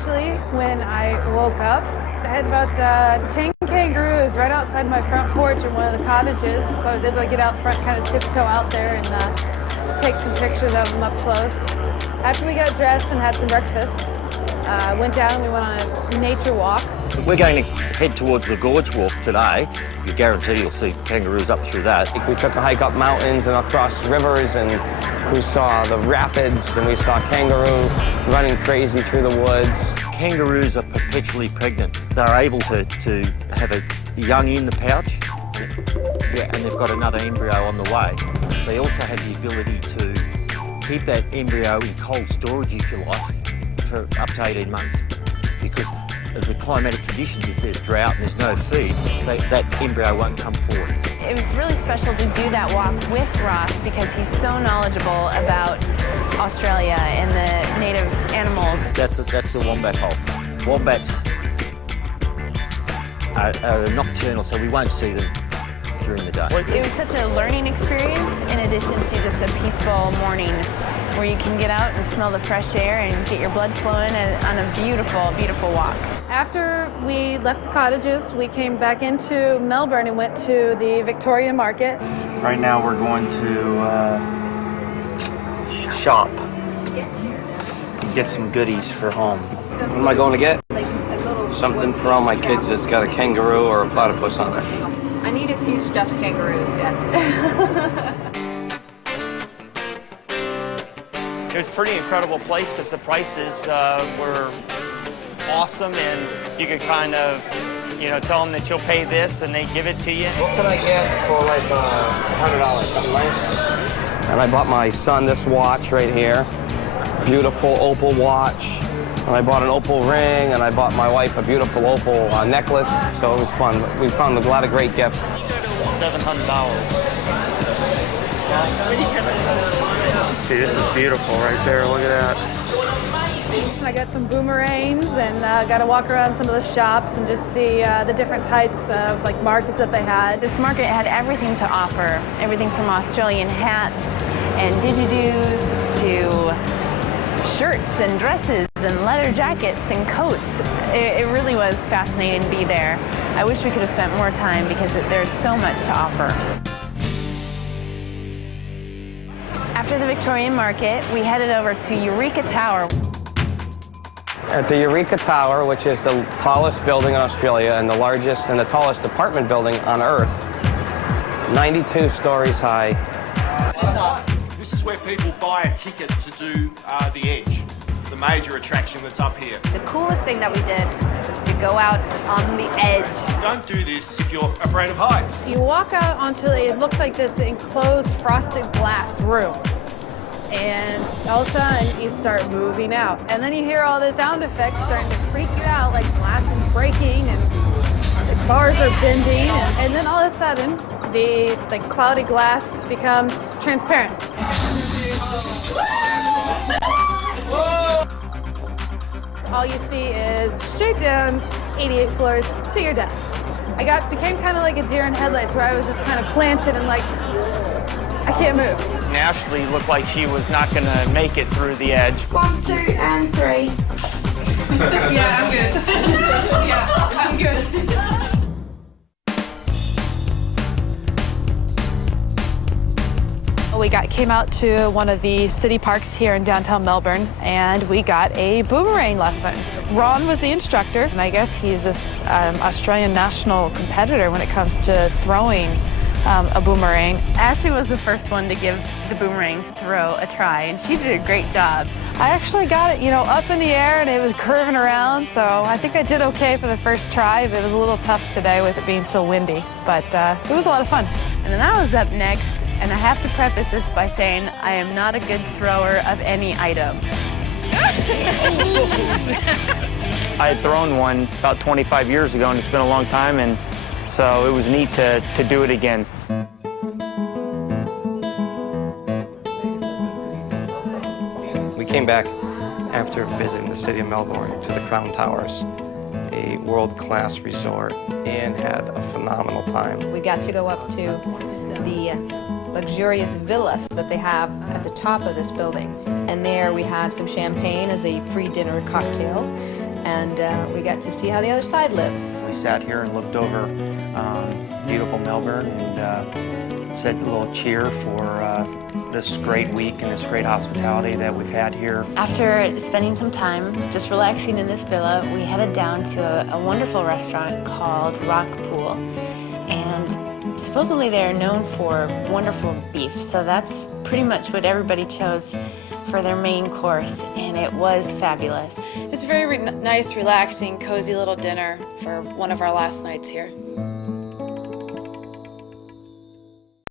actually, when I woke up, I had about 10 kangaroos right outside my front porch in one of the cottages. So I was able to get out front, kind of tiptoe out there and take some pictures of them up close. After we got dressed and had some breakfast, went down and we went on a nature walk. We're going to head towards the Gorge Walk today. You guarantee you'll see kangaroos up through that. We took a hike up mountains and across rivers, and we saw the rapids, and we saw kangaroos running crazy through the woods. Kangaroos are perpetually pregnant. They're able to have a young in the pouch, and they've got another embryo on the way. They also have the ability to keep that embryo in cold storage, if you like, for up to 18 months. Because of the climatic conditions, if there's drought and there's no feed, that embryo won't come forward. It was really special to do that walk with Ross because he's so knowledgeable about Australia and the native animals. That's the wombat hole. Wombats are nocturnal, so we won't see them during the day. It was such a learning experience in addition to just a peaceful morning where you can get out and smell the fresh air and get your blood flowing on a beautiful, beautiful walk. After we left the cottages, we came back into Melbourne and went to the Victoria Market. Right now we're going to shop, get some goodies for home. What am I going to get? Something for all my kids that's got a kangaroo or a platypus on it. I need a few stuffed kangaroos, yes. It was a pretty incredible place because the prices were awesome, and you could kind of, tell them that you'll pay this and they give it to you. What can I get for like $100? Something nice? And I bought my son this watch right here. Beautiful opal watch. And I bought an opal ring, and I bought my wife a beautiful opal necklace. So it was fun. We found a lot of great gifts. $700. See, this is beautiful right there. Look at that. I got some boomerangs and got to walk around some of the shops and just see the different types of markets that they had. This market had everything to offer, everything from Australian hats and didgeridoos to shirts and dresses and leather jackets and coats. It really was fascinating to be there. I wish we could have spent more time because there's so much to offer. After the Victorian Market, we headed over to Eureka Tower. At the Eureka Tower, which is the tallest building in Australia and the largest and the tallest apartment building on Earth, 92 stories high. This is where people buy a ticket to do the Edge, the major attraction that's up here. The coolest thing that we did was to go out on the edge. Don't do this if you're afraid of heights. You walk out onto it looks like this enclosed frosted glass room. And all of a sudden, you start moving out. And then you hear all the sound effects starting to freak you out, like glass is breaking and the bars are bending. And then all of a sudden, the cloudy glass becomes transparent. All you see is straight down 88 floors to your death. Became kind of like a deer in headlights where I was just kind of planted and I can't move. Ashley looked like she was not going to make it through the edge. 1, 2, and 3. Yeah, I'm good. Yeah, I'm good. We came out to one of the city parks here in downtown Melbourne, and we got a boomerang lesson. Ron was the instructor, and I guess he's this Australian national competitor when it comes to throwing a boomerang. Ashley was the first one to give the boomerang throw a try, and she did a great job. I actually got it, up in the air, and it was curving around, so I think I did okay for the first try, but it was a little tough today with it being so windy, but it was a lot of fun. And then I was up next, and I have to preface this by saying I am not a good thrower of any item. I had thrown one about 25 years ago, and it's been a long time, and so it was neat to do it again. We came back after visiting the city of Melbourne to the Crown Towers, a world-class resort, and had a phenomenal time. We got to go up to the luxurious villas that they have at the top of this building. And there we had some champagne as a pre-dinner cocktail. and we got to see how the other side lives. We sat here and looked over beautiful Melbourne and said a little cheer for this great week and this great hospitality that we've had here. After spending some time just relaxing in this villa, we headed down to a wonderful restaurant called Rock Pool. And supposedly they're known for wonderful beef, so that's pretty much what everybody chose for their main course, and it was fabulous. It's a very nice, relaxing, cozy little dinner for one of our last nights here.